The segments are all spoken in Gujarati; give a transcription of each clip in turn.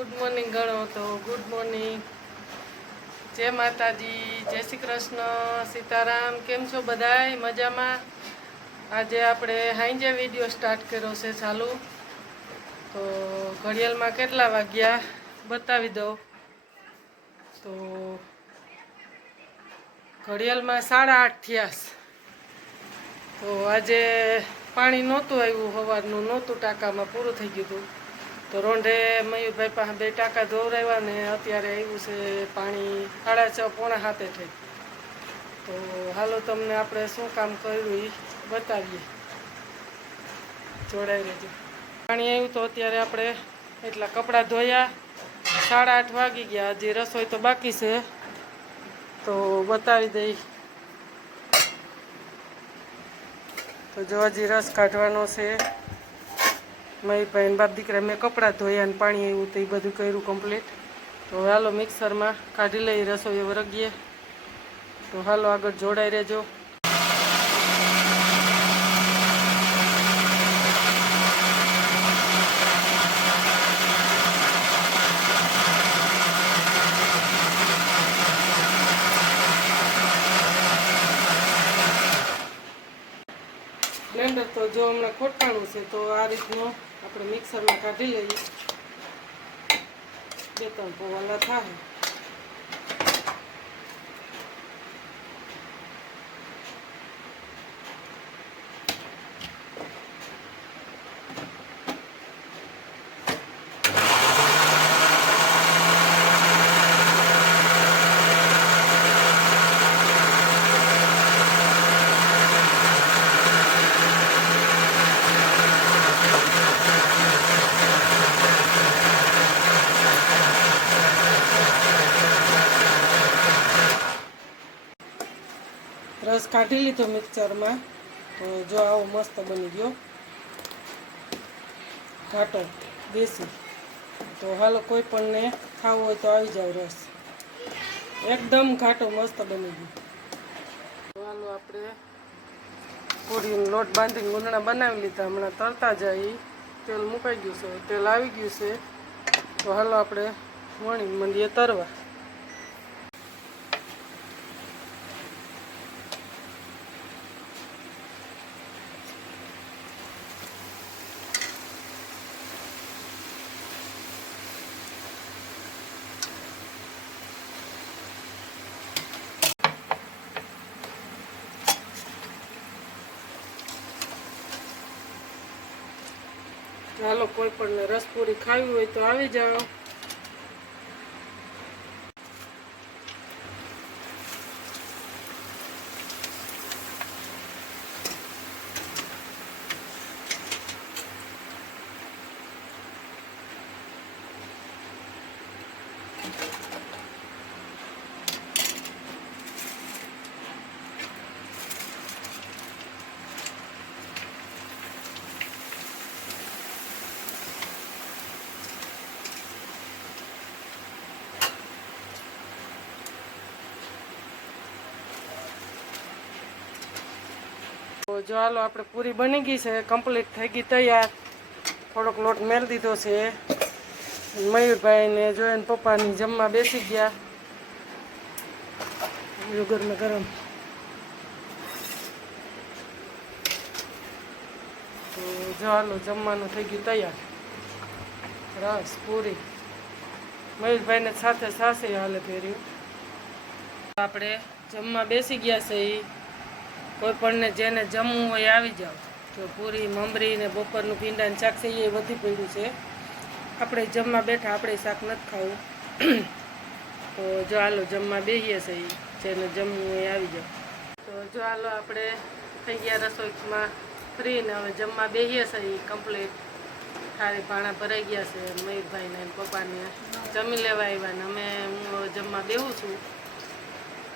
ગુડ મોર્નિંગ ગણો તો ગુડ મોર્નિંગ જય માતાજી, જય શ્રી કૃષ્ણ, સીતારામ. કેમ છો બધાય? મજામાં? આજે આપણે હાઈજે વીડિયો સ્ટાર્ટ કર્યો છે ચાલુ. તો ઘડિયાળમાં કેટલા વાગ્યા? બતાવી દઉં. તો ઘડિયાળમાં સાડા આઠ થયા તો આજે પાણી નહોતું આવ્યું સવારનું નહોતું, ટાંકામાં પૂરું થઈ ગયું હતું. તો રોંઢે મયુરભાઈ પાસે બે ટાંકા ધોવરાવ્યા ને અત્યારે આવ્યું છે પાણી સાડા છ પોણા હાથે થઈ. તો હાલો તમને આપણે શું કામ કર્યું એ બતાવીએ. જોડાઈ રહેજો. પાણી આવ્યું તો અત્યારે આપણે એટલા કપડાં ધોયા. સાડા આઠ વાગી ગયા. હજી રસોઈ તો બાકી છે. તો બતાવી દઈ. તો જો હજી રસ કાઢવાનો છે. મયુરભાઈ બાપ દીકરા મેં કપડાં ધોયા અને પાણી આવ્યું તો એ બધું કર્યું કમ્પ્લીટ તો હાલો મિક્સરમાં કાઢી લઈ રસોઈ વરગીએ. તો હાલો આગળ જોડાઈ રહેજો. બ્લેન્ડર તો જો હમણાં ખોટાણું છે, તો આ રીતનું આપણે મિક્સરમાં કાઢી લઈએ. બે ત્રણ પવાલા થાય રસ કાઢી લીધો મિક્સરમાં. તો જો આવો મસ્ત બની ગયો. ઘાટો, દેશી. તો હાલો કોઈ પણને ખાવો હોય તો આવી જાવ રસ. એકદમ ઘાટો મસ્ત બની ગયો. હાલો આપણે પૂરીનો લોટ બાંધીને ગુંદણા બનાવી લીધા. હમણાં તરતા જાય તેલ મુકાઈ ગયું છે. તેલ આવી ગયું છે. તો હાલો આપણે વણી મંડીએ તરવા. ચાલો કોઈ પણ રસપુરી ખાવી હોય તો આવી જાઓ. તો જો હાલો, આપણે પૂરી બની ગઈ છે કમ્પ્લીટ થઈ ગઈ તૈયાર. થોડોક લોટ મેળ દીધો છે. મયુરભાઈ ને જોઈને પપ્પાની જમવા બેસી ગયા. જો ગરમ ગરમ. તો જો હાલો, જમવાનું થઈ ગયું તૈયાર. રસ પૂરી. મયુરભાઈને સાથે સાસે હાલે ફેર્યું આપણે જમવા બેસી ગયા છે એ કોઈ પણને જેને જમવું હોય આવી જાઓ. તો પૂરી, મમરી ને બપોરનું પીંડા ને શાક છે એ વધી પડ્યું છે. આપણે જમવા બેઠા આપણે શાક નથી ખાવું. તો જો હાલો જમવા બેસીએ છે. જેને જમવું હોય આવી જાઓ. તો જો હાલો આપણે થઈ ગયા રસોઈમાં ફ્રી ને હવે જમવા બેહીએ છે કમ્પ્લીટ ખારી પાણા ભરાઈ ગયા છે મયુરભાઈને પપ્પાને જમી લેવા આવ્યા ને અમે હું જમવા બેહું છું.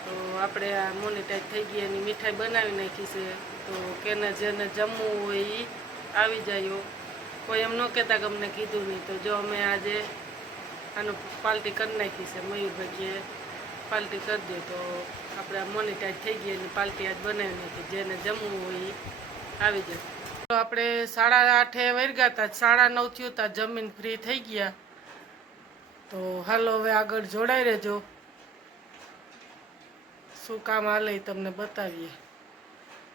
તો આપણે આ મોનિટાઈઝ થઈ ગઈ, એની મીઠાઈ બનાવી નાખી છે. તો કેને જેને જમવું હોય એ આવી જાય. કોઈ એમ ન કહેતા કે અમને કીધું નહીં. તો જો અમે આજે આનું પાલ્ટી કરી નાખી છે, મયુરભાઈએ કે કરી દે. તો આપણે આ મોનિટાઈઝ થઈ ગઈ, એની પાર્ટી આજ બનાવી નાખી. જેને જમવું હોય એ આવી જાય. તો આપણે સાડા આઠે વર્ગ્યા હતા સાડા નવ થયું હતા જમીન ફ્રી થઈ ગયા. તો હાલો હવે આગળ જોડાઈ રહેજો. શું કામ હાલે તમને બતાવીએ.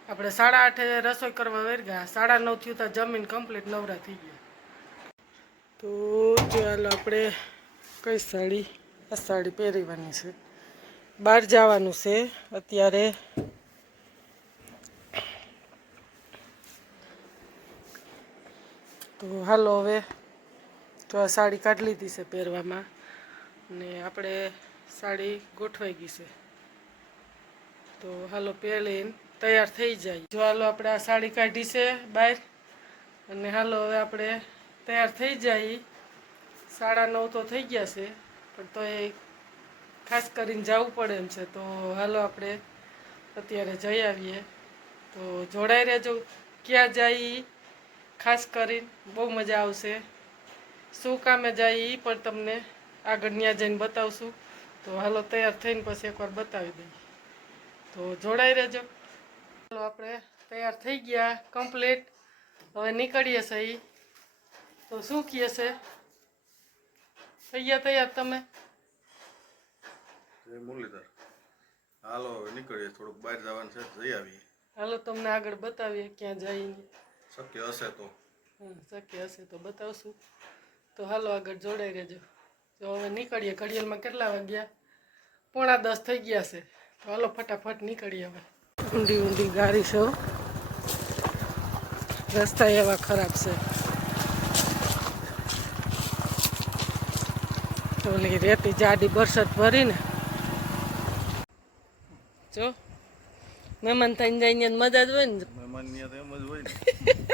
આપણે સાડા આઠે રસોઈ કરવા વેરગા સાડા નવ થયું ત્યાં જમીન કમ્પ્લીટ નવરા થઈ ગયા. તો ચાલો આપણે કઈ સાડી? આ સાડી પહેરવાની છે. બહાર જવાનું છે. અત્યારે તો હાલો હવે તો આ સાડી કાઢી લીધી છે પહેરવામાં. ને આપણે સાડી ગોઠવાઈ ગઈ છે. તો હાલો પહેરીને તૈયાર થઈ જાય. જો હાલો આપણે આ સાડી કાઢી છે બહાર, અને હાલો હવે આપણે તૈયાર થઈ જાય. સાડા નવ તો થઈ ગયા છે, પણ તો એ ખાસ કરીને જવું પડે એમ છે. તો હાલો આપણે અત્યારે જઈ આવીએ. તો જોડાઈ રહેજો. ક્યાં જાય ખાસ કરીને બહુ મજા આવશે. શું કામે જાય એ પણ તમને આગળ ત્યાં જઈને બતાવશું. તો હાલો તૈયાર થઈને પછી એકવાર બતાવી દઈએ. તો જોડાઈ રહેજો. ચાલો આપણે તૈયાર થઈ ગયા કમ્પ્લીટ હવે નીકળીએ સહી તો શું કહે છે? થઈ ગયા તૈયાર તમે? મુરલીધર. હાલો હવે નીકળીએ. થોડુંક બહાર જવાનું છે જઈ આવીએ. હાલો તમને આગળ બતાવીએ ક્યાં જઈને. શક્ય હશે તો. શક્ય હશે તો બતાવશું. તો હાલો આગળ જોડાઈ રહેજો. તો હવે નીકળીએ. ઘડિયાળમાં કેટલા વાગ્યા? પોણા દસ થઈ ગયા છે. હાલો ફટાફટ નીકળીએ હવે. ઊંડી ઊંડી ગાડી છે રસ્તા એવા ખરાબ છે. ઓલી રેતી જાડી બરસત ભરીને. જો મહેમાન થઈને જઈને મજા જ હોય ને. મહેમાન તો એમ જ હોય ને.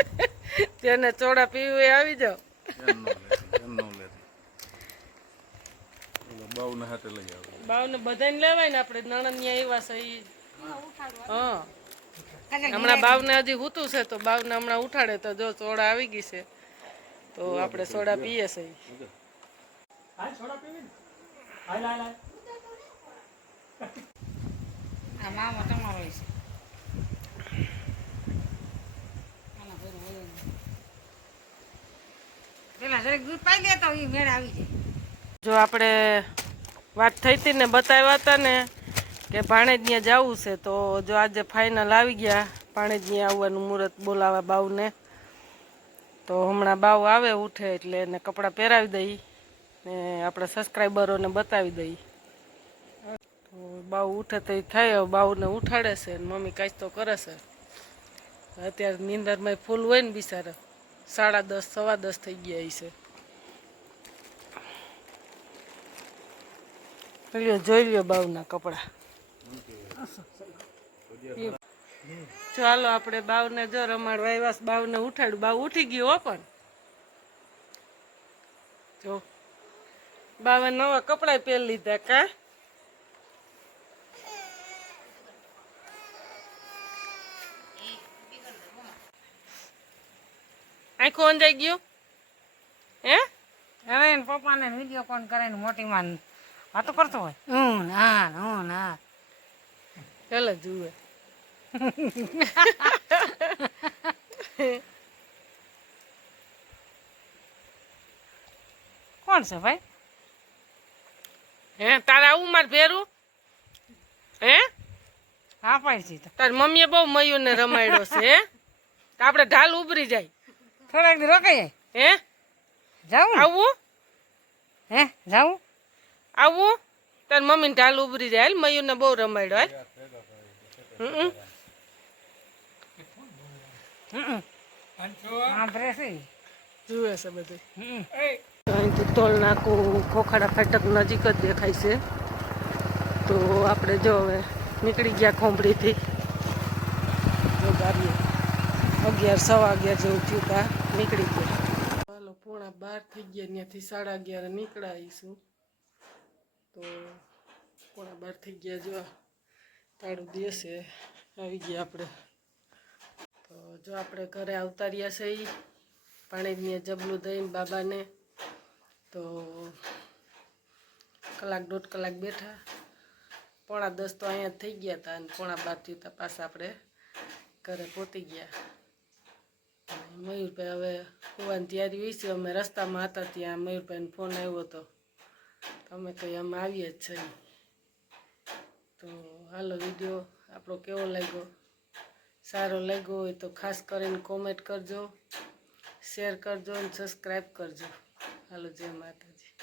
તેને ચોડા પીવું એ આવી જાઓ એમ ન લેતી એમ ન લેતી ઓલા બાવને હાથે લઈ આવે. બાવને બધાને લેવાય ને આપણે નણંદિયા એવા છે ઈ. હા. હમણાં બાવને હજી હૂતું છે તો બાવને હમણાં ઉઠાડે તો જો સોડા આવી ગઈ છે તો આપણે સોડા પીએ છે ને. જાય. જો આપણે વાત થઈ હતી ને બતાવ્યા હતા ને કે ભાણેજ ત્યાં જવું છે, તો જો આજે ફાઇનલ આવી ગયા. ભાણેજ ત્યાં આવવાનું મુહૂર્ત બોલાવા બાવને તો હમણાં બાવ આવે, ઉઠે એટલે એને કપડાં પહેરાવી દઈ ને આપણા સબસ્ક્રાઈબરોને બતાવી દઈ. તો બાવ ઉઠે તો થાય બાવને ઉઠાડે છે ને મમ્મી કાંઈ તો કરે છે. અત્યારે નિંદરમાં ફૂલ હોય ને બિચારા. સાડા દસ, સવા દસ થઈ ગયા છે. લ્યો, જોઈ લ્યો બાવના કપડા. ચાલો આપણે બાવને જો રમાડ વાયવાસ. બાવને ઉઠાડ્યું. બાવ ઉઠી ગયો પણ. જો. બાવે નવા કપડા પહેરી લીધા કા? આખો અંજાઈ ગયું? હે? હવે પપ્પાને વીડિયો કોલ કરીને મોટી માં વાતો કરતો હોય? હું ના હું ના ચાલો જુએ. કોણ છે ભાઈ? હે તારે ઉમર મારે ભેરું? હે? હા પાડી છે તારી મમ્મીએ બહુ મયુરને રમાડ્યો છે હે? તો આપણે ઢાલ ઉભરી જાય. થોડાક રોકાઈ જાય હે? જાવું આવું? હે જાવું આવું. તાર મમ્મીને ઢાલ ઉભરી જાય. મયુર મયુરને બહુ રમાડ્યો હાલ. બધું અહીંથી નાકું ખોખાડા ફાટક નજીક જ દેખાય છે. તો આપણે જો હવે નીકળી ગયા ગાડીએ અગિયાર, સવા અગિયાર જેવું થયું ત્યાં નીકળી ગયા. ચાલો પોણા બાર થઈ ગયા. ત્યાંથી સાડા અગિયાર નીકળાઈશું. તો પોણા બાર થઈ ગયા જો તાળું દેશે. આવી ગયા આપણે. તો જો આપણે ઘરે આવતા રહ્યા છે પાણીની જબલું દઈને બાબાને. તો કલાક દોઢ કલાક બેઠા. પોણા દસ તો અહીંયા થઈ ગયા હતા અને પોણા બાર થયું હતા પાછા આપણે ઘરે પહોંચી ગયા. મયુરભાઈ હવે કુવાની તૈયારી હોય છે. અમે રસ્તામાં હતા ત્યાં મયુરભાઈનો ફોન આવ્યો હતો. તમે તો એમ આવીએ જ છીએ. તો હાલો વીડિયો આપણો કેવો લાગ્યો? સારો લાગ્યો હોય તો ખાસ કરીને કોમેન્ટ કરજો શેર કરજો અને સબસ્ક્રાઈબ કરજો. હાલો, જય માતાજી.